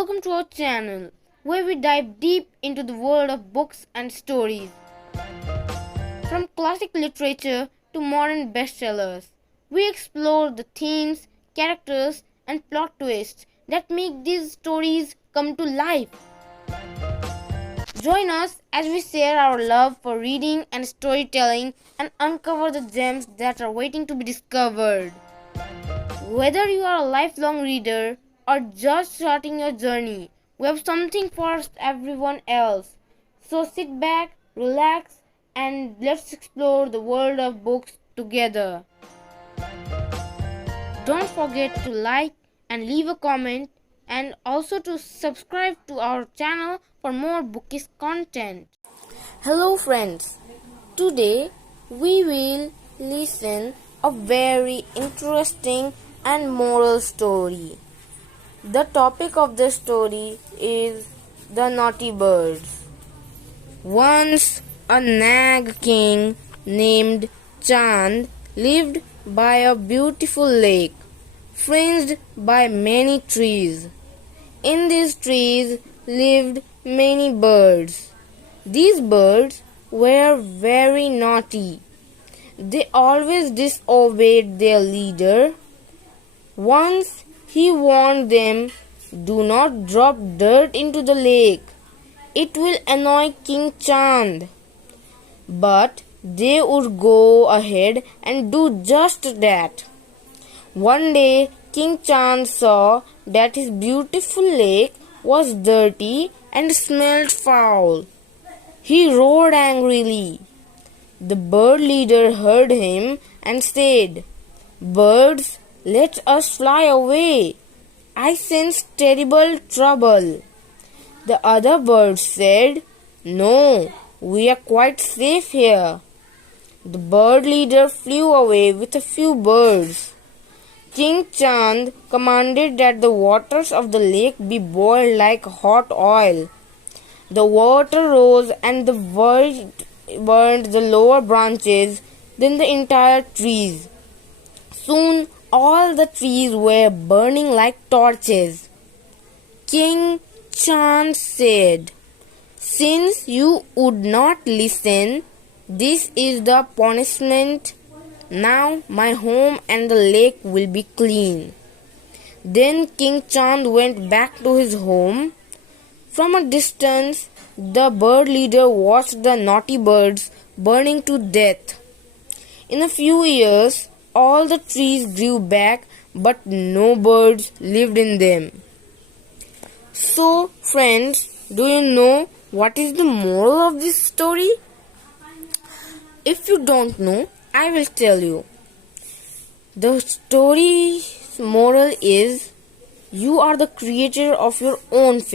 Welcome to our channel where we dive deep into the world of books and stories. From classic literature to modern bestsellers, we explore the themes, characters, and plot twists that make these stories come to life. Join us as we share our love for reading and storytelling and uncover the gems that are waiting to be discovered. Whether you are a lifelong reader or just starting your journey, we have something for everyone else. So sit back, relax, and let's explore the world of books together. Don't forget to like and leave a comment, and also to subscribe to our channel for more bookish content. Hello friends, today we will listen a very interesting and moral story. The topic of the story is the naughty birds. Once a nag king named Chand lived by a beautiful lake, fringed by many trees. In these trees lived many birds. These birds were very naughty. They always disobeyed their leader. Once he warned them, "Do not drop dirt into the lake. It will annoy King Chand." But they would go ahead and do just that. One day, King Chand saw that his beautiful lake was dirty and smelled foul. He roared angrily. The bird leader heard him and said, "Birds, let us fly away. I sense terrible trouble." The other birds said, "No, we are quite safe here." The bird leader flew away with a few birds. King Chand commanded that the waters of the lake be boiled like hot oil. The water rose and the wind burned the lower branches, then the entire trees. Soon all the trees were burning like torches. King Chand said, "Since you would not listen, this is the punishment. Now my home and the lake will be clean." Then King Chand went back to his home. From a distance, the bird leader watched the naughty birds burning to death. In a few years, all the trees grew back, but no birds lived in them. So, friends, do you know what is the moral of this story? If you don't know, I will tell you. The story's moral is, you are the creator of your own fate.